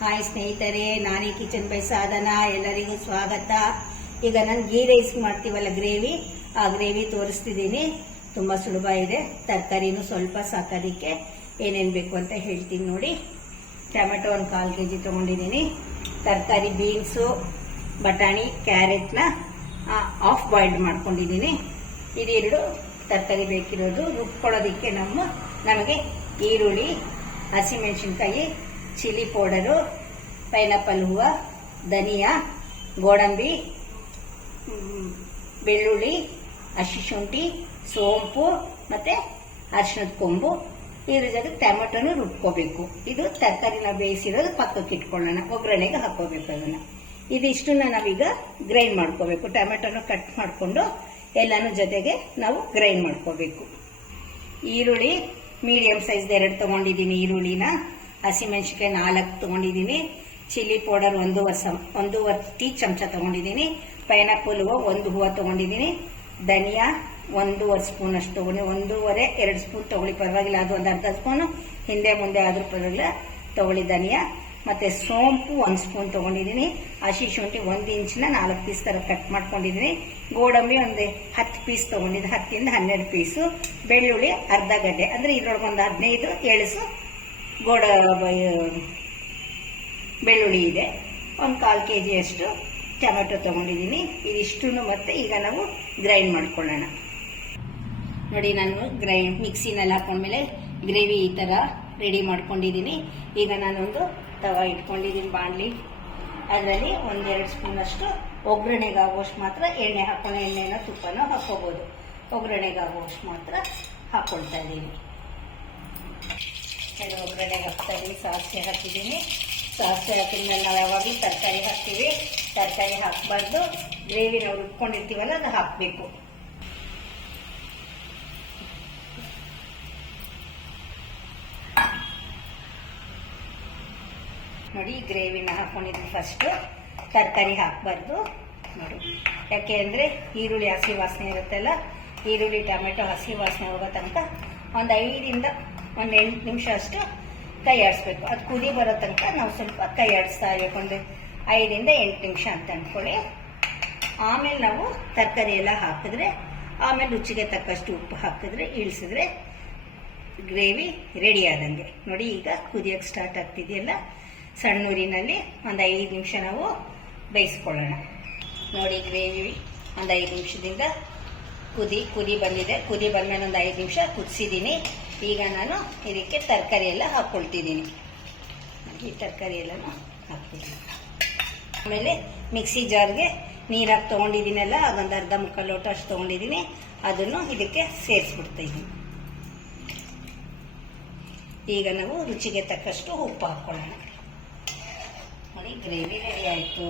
Hi ಸ್ನೇಹಿತರೆ, ನಾನೇ kitchen by ಸಾಧನ. ಎಲ್ಲರಿಗೂ ಸ್ವಾಗತ. ಈಗ ನಾನು ಗೀ ರೈಸ್ ಮಾಡ್ತೀವಲ್ಲ ಗ್ರೇವಿ, ಆ ಗ್ರೇವಿ ತೋರಿಸ್ತಿದ್ದೀನಿ. ತುಂಬ ಸುಲಭ ಇದೆ. ತರಕಾರಿನೂ ಸ್ವಲ್ಪ ಸಾಕೋದಕ್ಕೆ ಏನೇನು ಬೇಕು ಅಂತ ಹೇಳ್ತೀನಿ ನೋಡಿ. ಟೊಮೆಟೊ ಒಂದು 1/4 kg ತೊಗೊಂಡಿದ್ದೀನಿ. ತರಕಾರಿ ಬೀನ್ಸು, ಬಟಾಣಿ, ಕ್ಯಾರೆಟ್ನ ಹಾಫ್ ಬಾಯ್ಲ್ಡ್ ಮಾಡ್ಕೊಂಡಿದ್ದೀನಿ. ಇದೆರಡು ತರಕಾರಿ ಬೇಕಿರೋದು. ರುಬ್ಕೊಳ್ಳೋದಕ್ಕೆ ನಮಗೆ ಈರುಳ್ಳಿ, ಹಸಿಮೆಣಸಿನ್ಕಾಯಿ, ಚಿಲ್ಲಿ ಪೌಡರು, ಪೈನಾಪಲ್ ಹೂವು, ಧನಿಯಾ, ಗೋಡಂಬಿ, ಬೆಳ್ಳುಳ್ಳಿ, ಹಸಿ ಶುಂಠಿ, ಸೋಂಪು ಮತ್ತು ಅರಿಶಿಣದ ಕೊಂಬು. ಇದ್ರ ಜೊತೆ ಟೊಮೆಟೊನು ರುಬ್ಕೋಬೇಕು. ಇದು ತರಕಾರಿನ ಬೇಯಿಸಿರೋದು ಪಕ್ಕಕ್ಕೆ ಇಟ್ಕೊಳ್ಳೋಣ. ಒಗ್ಗರಣೆಗೆ ಹಾಕೋಬೇಕು ಅದನ್ನು. ಇದಿಷ್ಟನ್ನ ನಾವೀಗ ಗ್ರೈಂಡ್ ಮಾಡ್ಕೋಬೇಕು. ಟೊಮೆಟೊನ ಕಟ್ ಮಾಡಿಕೊಂಡು ಎಲ್ಲಾನು ಜೊತೆಗೆ ನಾವು ಗ್ರೈಂಡ್ ಮಾಡ್ಕೋಬೇಕು. ಈರುಳ್ಳಿ ಮೀಡಿಯಂ ಸೈಜ್ 2 ತೊಗೊಂಡಿದ್ದೀನಿ. ಈರುಳ್ಳಿನ, ಹಸಿಮೆಣಸಿನ್ಕಾಯಿ 4 ತೊಗೊಂಡಿದ್ದೀನಿ. ಚಿಲ್ಲಿ ಪೌಡರ್ 1.5 ಟೀ ಚಮಚ ತೊಗೊಂಡಿದ್ದೀನಿ. ಪೈನಾಪಲ್ ಹೂವು 1 ಹೂವು ತೊಗೊಂಡಿದ್ದೀನಿ. ಧನಿಯಾ 1.5 ಸ್ಪೂನ್ ಅಷ್ಟು ತೊಗೊಂಡು, 1.5-2 ಸ್ಪೂನ್ ತೊಗೊಳ್ಳಿ, ಪರವಾಗಿಲ್ಲ. ಅದು ಒಂದು ಅರ್ಧ ಸ್ಪೂನು ಹಿಂದೆ ಮುಂದೆ ಆದ್ರೂ ಪರವಾಗಿಲ್ಲ ತೊಗೊಳ್ಳಿ ಧನಿಯಾ. ಮತ್ತು ಸೋಂಪು 1 ಸ್ಪೂನ್ ತೊಗೊಂಡಿದ್ದೀನಿ. ಹಸಿ ಶುಂಠಿ 1 ಇಂಚಿನ 4 ಪೀಸ್ ಥರ ಕಟ್ ಮಾಡ್ಕೊಂಡಿದ್ದೀನಿ. ಗೋಡಂಬಿ ಒಂದು 10 ಪೀಸ್ ತೊಗೊಂಡಿದ್ದೀನಿ, 10-12 ಪೀಸು. ಬೆಳ್ಳುಳ್ಳಿ ಅರ್ಧ ಗಡ್ಡೆ, ಅಂದರೆ ಇದ್ರೊಳಗೆ ಒಂದು 15 ಎಳಸು ಬೆಳ್ಳುಳ್ಳಿ ಇದೆ. ಒಂದು 1/4 kg ಅಷ್ಟು ಟೊಮೆಟೊ ತೊಗೊಂಡಿದ್ದೀನಿ. ಇದಿಷ್ಟು ಮತ್ತೆ ಈಗ ನಾವು ಗ್ರೈಂಡ್ ಮಾಡ್ಕೊಳ್ಳೋಣ ನೋಡಿ. ನಾನು ಮಿಕ್ಸಿನಲ್ಲಿ ಹಾಕೊಂಡ್ಮೇಲೆ ಗ್ರೇವಿ ಈ ಥರ ರೆಡಿ ಮಾಡ್ಕೊಂಡಿದ್ದೀನಿ. ಈಗ ನಾನೊಂದು ತವಾ ಇಟ್ಕೊಂಡಿದ್ದೀನಿ, ಬಾಣಲಿ. ಅದರಲ್ಲಿ 1-2 ಸ್ಪೂನ್ ಅಷ್ಟು ಒಗ್ಗರಣೆಗೆ ಆಗುವಷ್ಟು ಮಾತ್ರ ಎಣ್ಣೆ ಹಾಕೋಣ. ಎಣ್ಣೆನೋ ತುಪ್ಪನೋ ಹಾಕೋಬೋದು. ಒಗ್ಗರಣೆಗೆ ಆಗುವಷ್ಟು ಮಾತ್ರ ಹಾಕ್ಕೊಳ್ತಾ ಇದ್ದೀನಿ. ಒಗ್ಗರಣೆಗೆ ಹಾಕ್ತಾ ಇದ್ದೀನಿ. ಸಾಸಿವೆ ಹಾಕಿದ್ದೀನಿ. ಸಾಸಿವೆ ಹಾಕಿದ್ಮೇಲೆ ನಾವು ಯಾವಾಗಲೂ ತರಕಾರಿ ಹಾಕ್ತೀವಿ. ತರಕಾರಿ ಹಾಕಬಾರ್ದು. ಗ್ರೇವಿ ನಾವು ರುಬ್ಕೊಂಡಿರ್ತೀವಲ್ಲ ಅದು ಹಾಕಬೇಕು. ನೋಡಿ, ಗ್ರೇವಿನ ಹಾಕೊಂಡಿದ್ದೀನಿ. ಫಸ್ಟು ತರಕಾರಿ ಹಾಕಬಾರ್ದು ನೋಡಿ. ಯಾಕೆ ಅಂದರೆ ಈರುಳ್ಳಿ ಹಸಿ ವಾಸನೆ ಇರುತ್ತಲ್ಲ, ಈರುಳ್ಳಿ ಟೊಮೆಟೊ ಹಸಿ ವಾಸನೆ ಹೋಗೋ ತನಕ ಒಂದು 5-8 ನಿಮಿಷ ಅಷ್ಟು ಕೈ ಆಡಿಸ್ಬೇಕು. ಅದು ಕುದಿ ಬರೋ ತನಕ ನಾವು ಸ್ವಲ್ಪ ಕೈ ಆಡಿಸ್ತಾ ಇರಬೇಕು. 5-8 ನಿಮಿಷ ಅಂತ ಅಂದ್ಕೊಳ್ಳಿ. ಆಮೇಲೆ ನಾವು ತರಕಾರಿ ಎಲ್ಲ ಹಾಕಿದ್ರೆ, ಆಮೇಲೆ ರುಚಿಗೆ ತಕ್ಕಷ್ಟು ಉಪ್ಪು ಹಾಕಿದ್ರೆ, ಇಳಿಸಿದ್ರೆ ಗ್ರೇವಿ ರೆಡಿ ಆದಂಗೆ ನೋಡಿ. ಈಗ ಕುದಿಯೋಕ್ಕೆ ಸ್ಟಾರ್ಟ್ ಆಗ್ತಿದೆಯಲ್ಲ, ಸಣ್ಣ ಊರಿನಲ್ಲಿ ಒಂದು 5 ನಿಮಿಷ ನಾವು ಬೇಯಿಸ್ಕೊಳ್ಳೋಣ ನೋಡಿ. ಗ್ರೇವಿ ಒಂದು 5 ನಿಮಿಷದಿಂದ ಕುದಿ ಬಂದಿದೆ. ಕುದಿ ಬಂದ್ಮೇಲೆ ಒಂದು 5 ನಿಮಿಷ ಕುದಿಸಿದ್ದೀನಿ. ಈಗ ನಾನು ಇದಕ್ಕೆ ತರಕಾರಿ ಎಲ್ಲ ಹಾಕ್ಕೊಳ್ತಿದ್ದೀನಿ. ಈ ತರಕಾರಿ ಎಲ್ಲನೂ ಹಾಕ್ತಿದ್ದೀನಿ. ಆಮೇಲೆ ಮಿಕ್ಸಿ ಜಾರ್ಗೆ ನೀರು ಹಾಕಿ ತೊಗೊಂಡಿದ್ದೀನಲ್ಲ, ಅದೊಂದು ಅರ್ಧ-ಮುಕ್ಕಾಲು ಲೋಟ ಅಷ್ಟು ತೊಗೊಂಡಿದ್ದೀನಿ. ಅದನ್ನು ಇದಕ್ಕೆ ಸೇರಿಸ್ಬಿಡ್ತಾಯಿದ್ದೀನಿ. ಈಗ ನಾವು ರುಚಿಗೆ ತಕ್ಕಷ್ಟು ಉಪ್ಪು ಹಾಕ್ಕೊಳ್ಳೋಣ ನೋಡಿ. ಗ್ರೇವಿ ರೆಡಿ ಆಯಿತು.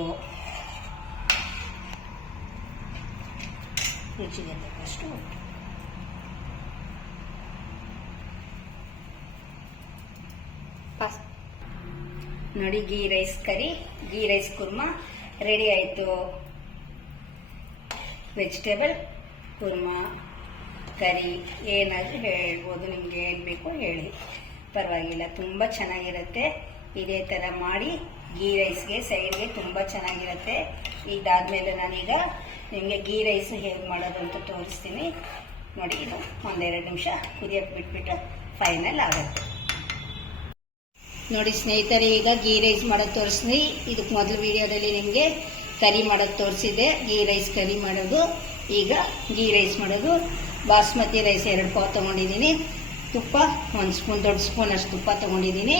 ರುಚಿಗೆ ತಕ್ಕಷ್ಟು ಉಪ್ಪು. ನೋಡಿ, ಗೀ ರೈಸ್ ಕುರ್ಮಾ ರೆಡಿ ಆಯಿತು. ವೆಜಿಟೇಬಲ್ ಕುರ್ಮಾ, ಕರಿ ಏನಾದರೂ ಹೇಳ್ಬೋದು. ನಿಮಗೆ ಏನು ಬೇಕು ಹೇಳಿ, ಪರವಾಗಿಲ್ಲ. ತುಂಬ ಚೆನ್ನಾಗಿರುತ್ತೆ. ಇದೇ ಥರ ಮಾಡಿ ಗೀ ರೈಸ್ಗೆ ಸೈಡ್ಗೆ ತುಂಬ ಚೆನ್ನಾಗಿರುತ್ತೆ. ಇದಾದಮೇಲೆ ನಾನೀಗ ನಿಮಗೆ ಗೀ ರೈಸ್ ಹೇಗೆ ಮಾಡೋದು ಅಂತ ತೋರಿಸ್ತೀನಿ ನೋಡಿ. ಇದು 1-2 ನಿಮಿಷ ಕುದಿಯೋಕ್ಕೆ ಬಿಟ್ಬಿಟ್ಟು ಫೈನಲ್ ಆಗುತ್ತೆ ನೋಡಿ. ಸ್ನೇಹಿತರೆ, ಈಗ ಗೀ ರೈಸ್ ಮಾಡೋದು ತೋರಿಸ್ತೀನಿ. ಇದಕ್ಕೆ ಮೊದಲು ವಿಡಿಯೋದಲ್ಲಿ ನಿಮಗೆ ಕರಿ ಮಾಡೋದು ತೋರಿಸಿದೆ, ಗೀ ರೈಸ್ ಕರಿ ಮಾಡೋದು. ಈಗ ಗೀ ರೈಸ್ ಮಾಡೋದು. ಬಾಸ್ಮತಿ ರೈಸ್ 2 ಪಾವ್ ತೊಗೊಂಡಿದ್ದೀನಿ. ತುಪ್ಪ 1 ಸ್ಪೂನ್, ದೊಡ್ಡ ಸ್ಪೂನ್ ಅಷ್ಟು ತುಪ್ಪ ತೊಗೊಂಡಿದ್ದೀನಿ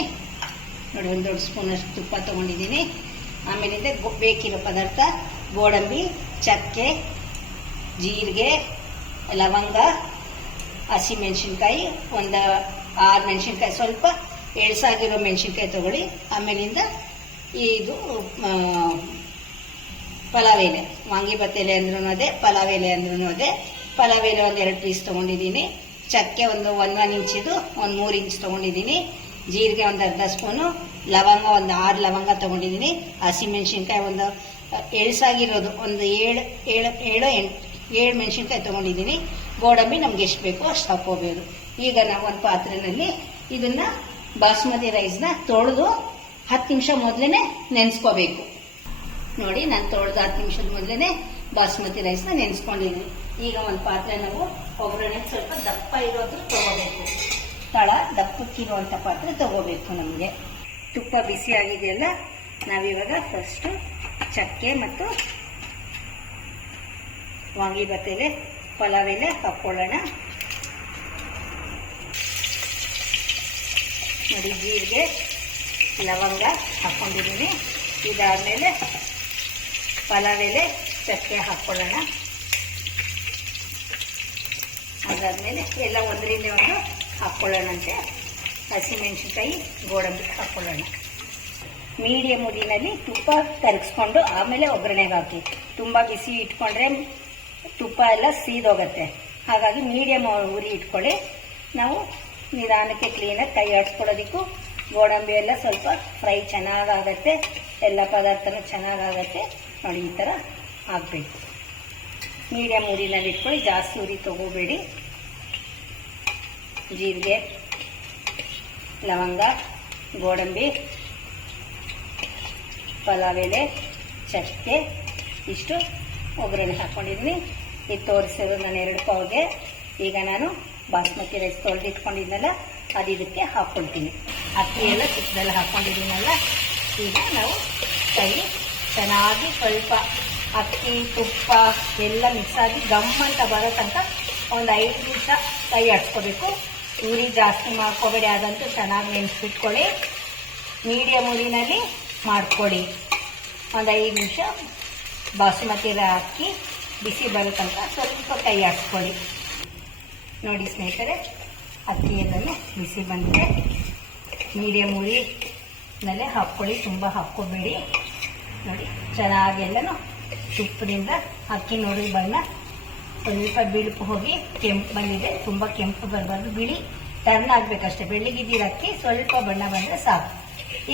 ನೋಡಿ. 1 ದೊಡ್ಡ ಸ್ಪೂನ್ ಅಷ್ಟು ತುಪ್ಪ ತೊಗೊಂಡಿದ್ದೀನಿ. ಆಮೇಲಿಂದ ಬೇಕಿರೋ ಪದಾರ್ಥ: ಗೋಡಂಬಿ, ಚಕ್ಕೆ, ಜೀರಿಗೆ, ಲವಂಗ, ಹಸಿಮೆಣಸಿನ್ಕಾಯಿ, ಒಂದು 6 ಮೆಣಸಿನ್ಕಾಯಿ, ಸ್ವಲ್ಪ ಎಳ್ಸಾಗಿರೋ ಮೆಣಸಿನ್ಕಾಯಿ ತಗೊಳ್ಳಿ. ಆಮೇಲಿಂದ ಇದು ಪಲಾವ್ ಎಲೆ, ವಾಂಗಿಬಾತ್ ಎಲೆ ಅಂದ್ರೂ ಅದೇ, ಪಲಾವ್ ಎಲೆ ಅಂದ್ರೂ ಅದೇ. ಪಲಾವ್ ಎಲೆ 1-2 ಪೀಸ್ ತೊಗೊಂಡಿದ್ದೀನಿ. ಚಕ್ಕೆ ಒಂದು 1 ಇಂಚಿದು 3 ಇಂಚ್ ತೊಗೊಂಡಿದ್ದೀನಿ. ಜೀರಿಗೆ ಒಂದು ಅರ್ಧ ಸ್ಪೂನು, ಲವಂಗ ಒಂದು 6 ಲವಂಗ ತೊಗೊಂಡಿದ್ದೀನಿ. ಹಸಿಮೆಣಸಿನ್ಕಾಯಿ ಒಂದು ಎಳ್ಸಾಗಿರೋದು ಒಂದು 7 ಮೆಣಸಿನ್ಕಾಯಿ ತೊಗೊಂಡಿದ್ದೀನಿ. ಗೋಡಂಬಿ ನಮ್ಗೆ ಎಷ್ಟು ಬೇಕೋ ಅಷ್ಟು ಹಾಕೋಬೇಕು. ಈಗ ನಾವು ಒಂದು ಪಾತ್ರೆಯಲ್ಲಿ ಇದನ್ನ ಬಾಸ್ಮತಿ ರೈಸ್ನ ತೊಳೆದು 10 ನಿಮಿಷ ಮೊದಲೇ ನೆನೆಸ್ಕೋಬೇಕು. ನೋಡಿ, ನಾನು ತೊಳೆದು 10 ನಿಮಿಷದ ಮೊದಲೇ ಬಾಸ್ಮತಿ ರೈಸ್ನ ನೆನೆಸ್ಕೊಂಡಿದ್ದೀನಿ. ಈಗ ಒಂದು ಪಾತ್ರೆ ನಾವು ಒಗ್ಗರಣೆಗೆ ಸ್ವಲ್ಪ ದಪ್ಪ ಇರೋದು ತಗೋಬೇಕು. ತಳ ದಪ್ಪಕ್ಕಿರುವಂಥ ಪಾತ್ರೆ ತಗೋಬೇಕು. ನಮಗೆ ತುಪ್ಪ ಬಿಸಿ ಆಗಿದೆಯಲ್ಲ, ನಾವಿವಾಗ ಫಸ್ಟು ಚಕ್ಕೆ ಮತ್ತು ವಾಂಗಿಬಾತ್ ಎಲೆ, ಪಲಾವ್ ಎಲೆ ಹಾಕ್ಕೊಳ್ಳೋಣ. ನೋಡಿ, ಜೀರಿಗೆ, ಲವಂಗ ಹಾಕ್ಕೊಂಡಿದ್ದೀನಿ. ಇದಾದಮೇಲೆ ಪಲಾವ್ ಎಲೆ, ಚಕ್ಕೆ ಹಾಕ್ಕೊಳ್ಳೋಣ. ಅದಾದಮೇಲೆ ಎಲ್ಲ ಒಂದರಿಂದ ಒಂದು ಹಾಕ್ಕೊಳ್ಳೋಣಂತೆ. ಹಸಿಮೆಣಸಿನ್ಕಾಯಿ, ಗೋಡಂಬಿ ಹಾಕ್ಕೊಳ್ಳೋಣ. ಮೀಡಿಯಮ್ ಉರಿನಲ್ಲಿ ತುಪ್ಪ ಕರಗಿಸ್ಕೊಂಡು ಆಮೇಲೆ ಒಗ್ಗರಣೆಗೆ ಹಾಕಿ. ತುಂಬ ಬಿಸಿ ಇಟ್ಕೊಂಡ್ರೆ ತುಪ್ಪ ಎಲ್ಲ ಸೀದೋಗತ್ತೆ. ಹಾಗಾಗಿ ಮೀಡಿಯಮ್ ಉರಿ ಇಟ್ಕೊಳ್ಳಿ. ನಾವು ನಿಧಾನಕ್ಕೆ ಕ್ಲೀನಾಗಿ ಕೈ ಆಡಿಸ್ಕೊಳ್ಳೋದಕ್ಕೂ ಗೋಡಂಬಿ ಎಲ್ಲ ಸ್ವಲ್ಪ ಫ್ರೈ ಚೆನ್ನಾಗಾಗತ್ತೆ. ಎಲ್ಲ ಪದಾರ್ಥನೂ ಚೆನ್ನಾಗಾಗತ್ತೆ. ನೋಡಿ, ಈ ಥರ ಆಗಬೇಕು. ಮೀಡಿಯಮ್ ಉರಿನಲ್ಲಿ ಇಟ್ಕೊಳ್ಳಿ, ಜಾಸ್ತಿ ಉರಿ ತಗೋಬೇಡಿ. ಜೀರಿಗೆ, ಲವಂಗ, ಗೋಡಂಬಿ, ಪಲಾವ್ ಎಲೆ, ಚಕ್ಕೆ ಇಷ್ಟು ಒಗ್ಗರಣೆ ಹಾಕ್ಕೊಂಡಿದ್ದೀನಿ. ಇದು ತೋರಿಸಿರೋದು ನಾನು 2 ಪಾವ್ಗೆ. ಈಗ ನಾನು ಬಾಸ್ಮತಿ ರೈಸ್ ತೊಳೆದಿಟ್ಕೊಂಡಿದ್ನಲ್ಲ, ಅದು ಇದಕ್ಕೆ ಹಾಕ್ಕೊಳ್ತೀನಿ. ಅಕ್ಕಿ ಎಲ್ಲ ತುಪ್ಪದಲ್ಲಿ ಹಾಕ್ಕೊಂಡಿದ್ದೀನಲ್ಲ, ಈಗ ನಾವು ಕೈ ಚೆನ್ನಾಗಿ ಸ್ವಲ್ಪ ಅಕ್ಕಿ ತುಪ್ಪ ಎಲ್ಲ ಮಿಕ್ಸ್ ಆಗಿ ಗಮ್ ಅಂತ ಬರೋ ತನಕ ಒಂದು 5 ನಿಮಿಷ ಕೈ ಆಡಿಸ್ಕೋಬೇಕು. ಉರಿ ಜಾಸ್ತಿ ಮಾಡ್ಕೋಬೇಡಿ, ಅದಂತೂ ಚೆನ್ನಾಗಿ ನೆನೆಸ್ಬಿಟ್ಕೊಳ್ಳಿ. ಮೀಡಿಯಮ್ ಉರಿನಲ್ಲಿ ಮಾಡ್ಕೊಳ್ಳಿ. ಒಂದು 5 ನಿಮಿಷ ಬಾಸುಮತಿ ಅಕ್ಕಿ ಬಿಸಿ ಬರೋ ತನಕ ಸ್ವಲ್ಪ ಕೈ ಆಡಿಸ್ಕೊಳ್ಳಿ. ನೋಡಿ ಸ್ನೇಹಿತರೆ, ಅಕ್ಕಿ ಎಲ್ಲನೂ ಬಿಸಿ ಬಂದಿದೆ. ಮೀಡಿಯಮ್ ಉರಿನಲ್ಲೇ ಹಾಕ್ಕೊಳ್ಳಿ, ತುಂಬ ಹಾಕ್ಕೋಬೇಡಿ. ನೋಡಿ, ಚೆನ್ನಾಗಿ ಎಲ್ಲನೂ ತುಪ್ಪದಿಂದ ಅಕ್ಕಿ ನೋಡಿ ಬಣ್ಣ ಸ್ವಲ್ಪ ಬಿಳುಪು ಹೋಗಿ ಕೆಂಪು ಬಂದಿದೆ. ತುಂಬ ಕೆಂಪು ಬರಬಾರ್ದು, ಬಿಳಿ ಟರ್ನ್ ಆಗಬೇಕಷ್ಟೇ. ಬೆಳ್ಳಗಿದ್ದೀರ ಅಕ್ಕಿ ಸ್ವಲ್ಪ ಬಣ್ಣ ಬಂದರೆ ಸಾಕು.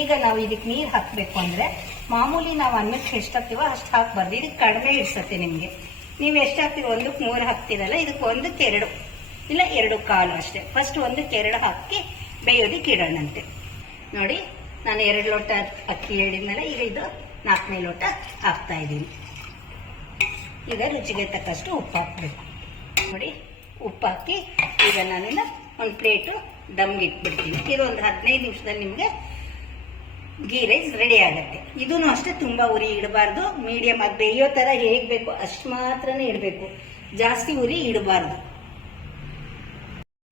ಈಗ ನಾವು ಇದಕ್ಕೆ ನೀರು ಹಾಕಬೇಕು ಅಂದರೆ ಮಾಮೂಲಿ ನಾವು ಅನ್ನಕ್ಕೆ ಎಷ್ಟು ಹಾಕ್ತೀವೋ ಅಷ್ಟು ಹಾಕಬಾರ್ದು. ಇದಕ್ಕೆ ಕಡಿಮೆ ಇಡ್ಸತ್ತೆ ನಿಮಗೆ. ನೀವು ಎಷ್ಟು ಹಾಕ್ತೀವಿ, 1ಕ್ಕೆ 3 ಹಾಕ್ತೀರಲ್ಲ, ಇದಕ್ಕೆ 1ಕ್ಕೆ 2 ಇಲ್ಲ 2.25 ಅಷ್ಟೇ. ಫಸ್ಟ್ 1ಕ್ಕೆ 2 ಹಾಕಿ ಬೇಯೋದಕ್ಕೆ ಇಡೋಣಂತೆ. ನೋಡಿ, ನಾನು 2 ಲೋಟ ಅಕ್ಕಿ ಹೇಳಿದ್ಮೇಲೆ ಈಗ ಇದು 4ನೇ ಲೋಟ ಹಾಕ್ತಾ ಇದ್ದೀನಿ. ಈಗ ರುಚಿಗೆ ತಕ್ಕಷ್ಟು ಉಪ್ಪು ಹಾಕಬೇಕು. ನೋಡಿ, ಉಪ್ಪು ಹಾಕಿ ಈಗ ನಾನಿನ್ನ ಒಂದು ಪ್ಲೇಟು ದಮ್ಗೆ ಇಟ್ಬಿಡ್ತೀನಿ. ಇದು ಒಂದು 15 ನಿಮಿಷದಲ್ಲಿ ನಿಮಗೆ ಗೀ ರೈಸ್ ರೆಡಿ ಆಗುತ್ತೆ. ಇದೂ ಅಷ್ಟೇ ತುಂಬ ಉರಿ ಇಡಬಾರ್ದು. ಮೀಡಿಯಮ್ ಅದು ಬೇಯೋ ಥರ ಹೇಗೆ ಬೇಕು ಅಷ್ಟು ಮಾತ್ರನೇ ಇಡಬೇಕು, ಜಾಸ್ತಿ ಉರಿ ಇಡಬಾರ್ದು.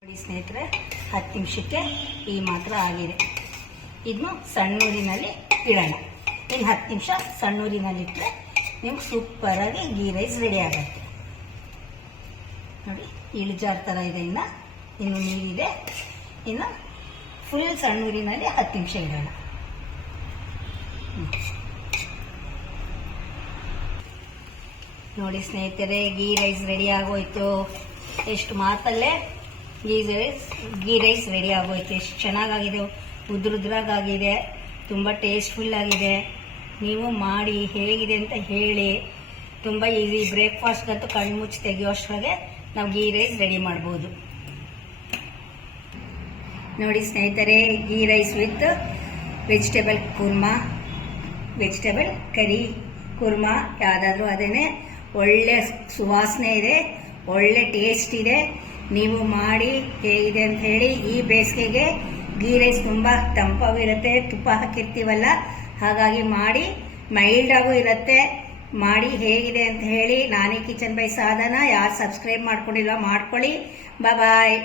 ನೋಡಿ ಸ್ನೇಹಿತರೆ, 10 ನಿಮಿಷಕ್ಕೆ ಈ ಮಾತ್ರ ಆಗಿದೆ. ಇದನ್ನು ಸಣ್ಣ ಊರಿನಲ್ಲಿ ಇಡೋಣ. ಇನ್ನು 10 ನಿಮಿಷ ಸಣ್ಣ ಊರಿನಲ್ಲಿ ಇಟ್ಟರೆ ನಿಮ್ಗೆ ಸೂಪರಾಗಿ ಗೀ ರೈಸ್ ರೆಡಿ ಆಗುತ್ತೆ. ನೋಡಿ, ಇಳಿಜಾರು ಥರ ಇದೆ. ಇನ್ನು ನೀರಿದೆ. ಇನ್ನು ಫುಲ್ ಸಣ್ಣ ಊರಿನಲ್ಲಿ 10 ನಿಮಿಷ ಇಡೋಣ. ನೋಡಿ ಸ್ನೇಹಿತರೆ, ಗೀ ರೈಸ್ ರೆಡಿ ಆಗೋಯ್ತು. ಎಷ್ಟು ಮಾತಲ್ಲೇ ಗೀ ರೈಸ್ ರೆಡಿ ಆಗೋಯ್ತು. ಎಷ್ಟು ಚೆನ್ನಾಗಾಗಿದೆ, ಉದ್ರುದ್ರಾಗಿದೆ, ತುಂಬ ಟೇಸ್ಟ್ಫುಲ್ ಆಗಿದೆ. ನೀವು ಮಾಡಿ ಹೇಗಿದೆ ಅಂತ ಹೇಳಿ. ತುಂಬ ಈಸಿ. ಬ್ರೇಕ್ಫಾಸ್ಟ್ಗಂತೂ ಕಣ್ಣು ಮುಚ್ಚಿ ತೆಗೆಯೋಷ್ಟರೊಳಗೆ ನಾವು ಗೀ ರೈಸ್ ರೆಡಿ ಮಾಡ್ಬೋದು. ನೋಡಿ ಸ್ನೇಹಿತರೆ, ghee rice with vegetable kurma, vegetable curry kurma ಯಾವುದಾದ್ರೂ ಅದೇನೆ. ಒಳ್ಳೆ ಸುವಾಸನೆ ಇದೆ, ಒಳ್ಳೆ ಟೇಸ್ಟ್ ಇದೆ. ನೀವು ಮಾಡಿ ಹೇಗಿದೆ ಅಂತ ಹೇಳಿ. ಈ ಬೇಸಿಗೆಗೆ ಗೀ ರೈಸ್ ತುಂಬ ತಂಪಾಗಿರುತ್ತೆ, ತುಪ್ಪ ಹಾಕಿರ್ತೀವಲ್ಲ, ಹಾಗಾಗಿ ಮಾಡಿ. ಮೈಲ್ಡ್ ಆಗೂ ಇರುತ್ತೆ. ಮಾಡಿ ಹೇಗಿದೆ ಅಂತ ಹೇಳಿ. ನಾನಿ ಕಿಚನ್ ಬೈ ಸಾಧನ. ಯಾರು ಸಬ್ಸ್ಕ್ರೈಬ್ ಮಾಡ್ಕೊಂಡಿಲ್ಲ ಮಾಡ್ಕೊಳ್ಳಿ. ಬಾಯ್.